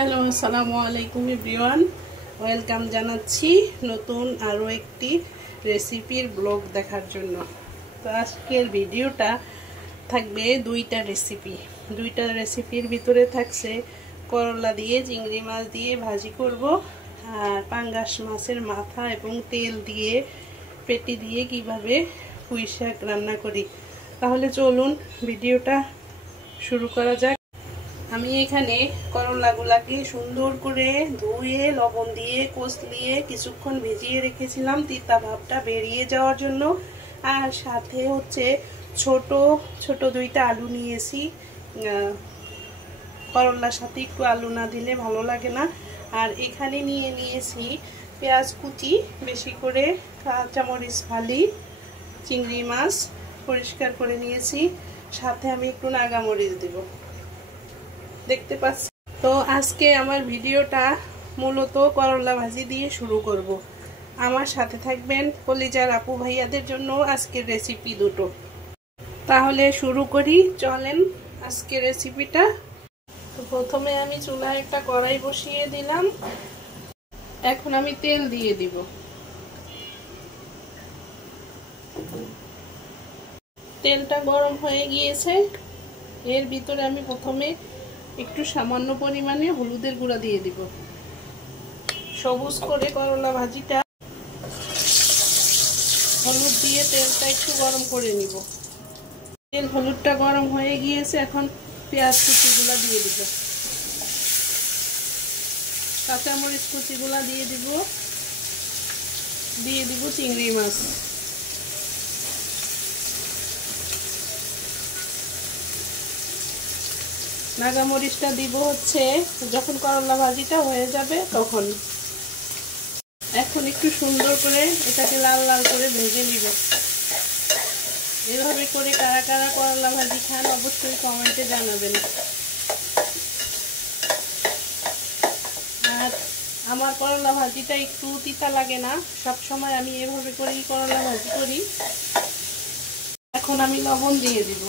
Hello, আসসালামু আলাইকুম everyone. Welcome জানাচ্ছি নতুন আরও একটি রেসিপির ব্লগ দেখার জন্য। তো আজকের ভিডিওটা থাকবে দুইটা রেসিপির ভিতরে থাকছে করলা দিয়ে চিংড়ি মাছ দিয়ে ভাজি করব, আর পাঙ্গাস মাছের মাথা এবং তেল দিয়ে পেটি দিয়ে কিভাবে পুঁই শাক রান্না করি। তাহলে চলুন ভিডিওটা শুরু করা যাক। আমি এখানে করলাগুলাকে সুন্দর করে ধুয়ে লবণ দিয়ে কষলিয়ে কিছুক্ষণ ভিজিয়ে রেখেছিলাম তিতা ভাবটা বেরিয়ে যাওয়ার জন্য। আর সাথে হচ্ছে ছোট ছোট দুইটা আলু নিয়েছি। করলার সাথে একটু আলু না দিলে ভালো লাগে না। আর এখানে নিয়েছি পেঁয়াজ কুচি, বেশি করে কাঁচামরিচ ফালি, চিংড়ি মাছ পরিষ্কার করে নিয়েছি, সাথে আমি একটু নাগামরিচ দেব। দেখতে পাচ্ছি তো আজকে আমার ভিডিওটা মূলত করলা ভাজি দিয়ে শুরু করব। আমার সাথে থাকবেন কলিজার আপু ভাইয়াদের জন্য আজকের রেসিপি দুটো। তাহলে শুরু করি, চলেন আজকের রেসিপিটা। তো প্রথমে আমি চুলায় একটা কড়াই বসিয়ে দিলাম। এখন আমি তেল দিয়ে দিব। তেলটা গরম হয়ে গিয়েছে। এর ভিতরে আমি প্রথমে একটু সামান্য পরিমাণে হলুদের গুঁড়া দিয়ে দিব। সবুজ করে করলা ভাজিটা হলুদ দিয়ে তেলটা একটু গরম করে নিব। তেল হলুদটা গরম হয়ে গিয়েছে, এখন পেঁয়াজ কুচিগুলা দিয়ে দিব, কাঁচামরিচ কুচিগুলা দিয়ে দিব চিংড়ি মাছ, নাগামরিচটা দিব হচ্ছে যখন করলা ভাজিটা হয়ে যাবে তখন। এখন একটু সুন্দর করে এটাকে লাল লাল করে ভেজে নিব। এভাবে করে কারা কারা করলা ভাজি খান অবশ্যই কমেন্টে জানাবেন। আর আমার করলা ভাজিটা একটু তিতা লাগে না, সব সময় আমি এভাবে করেই করলা ভাজি করি। এখন আমি লবণ দিয়ে দিব।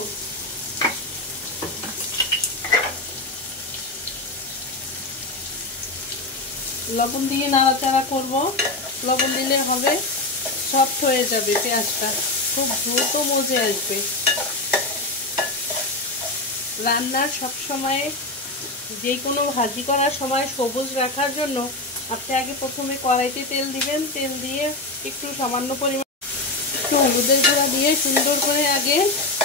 লবণ দিয়ে নাড়াচাড়া করব। লবণ দিলে হবে সফট হয়ে যাবে, পেঁয়াজটা খুব দ্রুত মজে আসবে। রান্নার সব সময় যে কোনো ভাজি করার সময় সবুজ রাখার জন্য আপনি আগে প্রথমে কড়াইতে তেল দিবেন। তেল দিয়ে একটু সামান্য পরিমাণ একটু হলুদের গুঁড়া দিয়ে সুন্দর করে আগে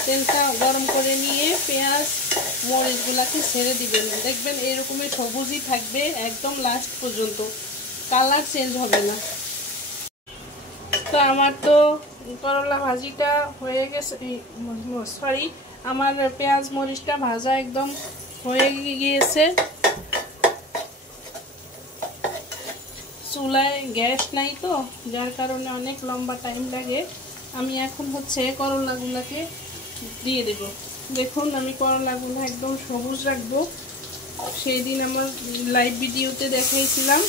তেলটা গরম করে নিয়ে পেঁয়াজ মরিচগুলাকে ছেড়ে দিবেন। দেখবেন এরকমই সবুজই থাকবে একদম লাস্ট পর্যন্ত, কালার চেঞ্জ হবে না। তো আমার তো করলা ভাজিটা হয়ে গেছে, সরি আমার পেঁয়াজ মরিচটা ভাজা একদম হয়ে গিয়েছে। চুলায় গ্যাস নাই তো, যার কারণে অনেক লম্বা টাইম লাগে। আমি এখন হচ্ছে করলাগুলাকে দিয়ে দেব। দেখুন আমি করলাগুলো একদম সবুজ রাখবো। সেই দিন আমার লাইভ ভিডিওতে দেখাইছিলাম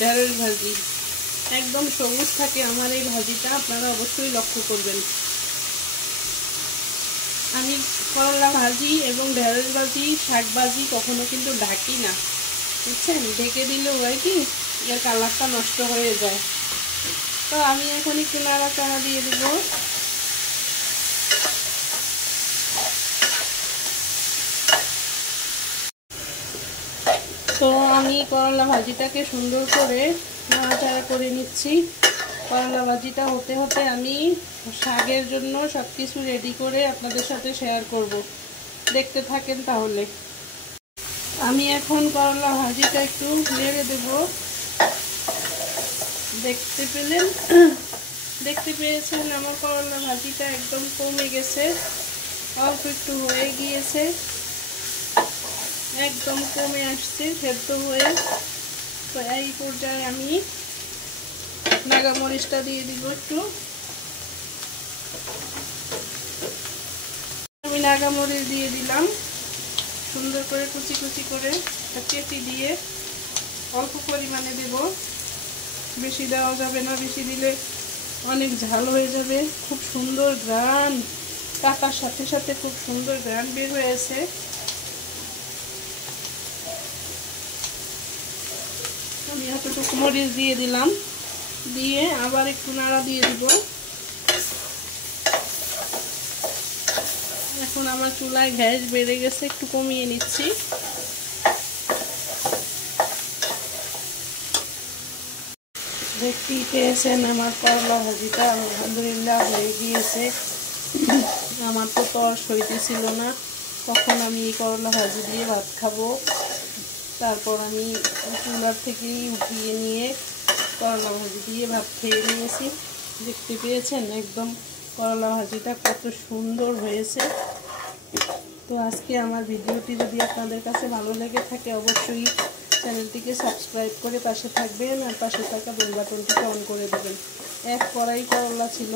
ঢেঁড়স ভাজি, একদম সবুজ থাকে আমার এই ভাজিটা, আপনারা অবশ্যই লক্ষ্য করবেন। আমি করলা ভাজি এবং ঢেঁড়স ভাজি, শাক ভাজি কখনো কিন্তু ঢাকি না, বুঝছেন? ঢেকে দিলেও হয় কি এর কালারটা নষ্ট হয়ে যায়। তো আমি এখন একটু নাড়াচাড়া দিয়ে দেব। তো আমি করলা ভাজিটাকে সুন্দর করে নাড়াচাড়া করে নিচ্ছি। করলা ভাজিটা হতে হতে আমি শাকের জন্য সব কিছু রেডি করে আপনাদের সাথে শেয়ার করব, দেখতে থাকেন তাহলে। আমি এখন করলা ভাজিটা একটু নেড়ে দেব। দেখতে পেয়েছেন আমার করলা ভাজিটা একদম কমে গেছে, অল্প একটু হয়ে গিয়েছে, একদম কমে আসছে সেদ্ধ হয়ে। তো এই পর্যায়ে আমি নাগামরিচটা দিয়ে দিব একটু। আমি নাগামরিচ দিয়ে দিলাম, সুন্দর করে কুচি কুচি করে কেটে দিয়ে অল্প পরিমাণে দেব, বেশি দেওয়া যাবে না, বেশি দিলে অনেক ঝাল হয়ে যাবে। খুব সুন্দর ঘ্রাণ, কাটার সাথে সাথে খুব সুন্দর ঘ্রাণ বের হয়েছে। আমি এতটুকু মরিচ দিয়ে দিলাম, দিয়ে আবার একটু নাড়া দিয়ে দিব। এখন আমার চুলায় গ্যাস বেড়ে গেছে, একটু কমিয়ে নিচ্ছি। দেখতেই পেয়েছেন আমার করলা ভাজিটা আলহামদুলিল্লাহ হয়ে গিয়েছে। আমার তো তর সইতেছিল না, তখন আমি এই করলা ভাজি দিয়ে ভাত খাবো। তারপর আমি চুলার থেকেই উঠিয়ে নিয়ে করলা ভাজি দিয়ে ভাত খেয়ে নিয়েছি। দেখতে পেয়েছেন একদম করলা ভাজিটা কত সুন্দর হয়েছে। তো আজকে আমার ভিডিওটি যদি আপনাদের কাছে ভালো লেগে থাকে অবশ্যই চ্যানেলটিকে সাবস্ক্রাইব করে পাশে থাকবেন, আর পাশে থাকা বেল বাটনটিকে অন করে দেবেন। এক কড়াই করলা ছিল,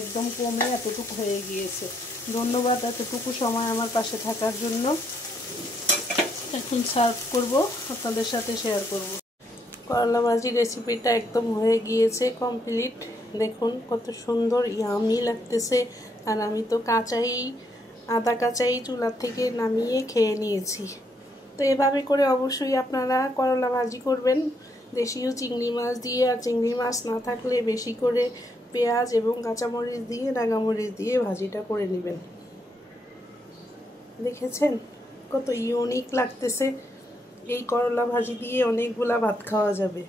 একদম কমে এতটুকু হয়ে গিয়েছে। ধন্যবাদ এতটুকু সময় আমার পাশে থাকার জন্য। এখন সার্ভ করব, আপনাদের সাথে শেয়ার করব। করলা ভাজি রেসিপিটা একদম হয়ে গিয়েছে, কমপ্লিট। দেখুন কত সুন্দর ইয়ামি লাগতেছে। আর আমি তো আদা কাঁচাই চুলার থেকে নামিয়ে খেয়ে নিয়েছি। তো এভাবে করে অবশ্যই আপনারা করলা ভাজি করবেন দেশীয় চিংড়ি মাছ দিয়ে। আর চিংড়ি মাছ না থাকলে বেশি করে পেঁয়াজ এবং কাঁচামরিচ দিয়ে, রাঙামরিচ দিয়ে ভাজিটা করে নেবেন। দেখেছেন কত ইউনিক লাগতেছে। এই করলা ভাজি দিয়ে অনেকগুলা ভাত খাওয়া যাবে।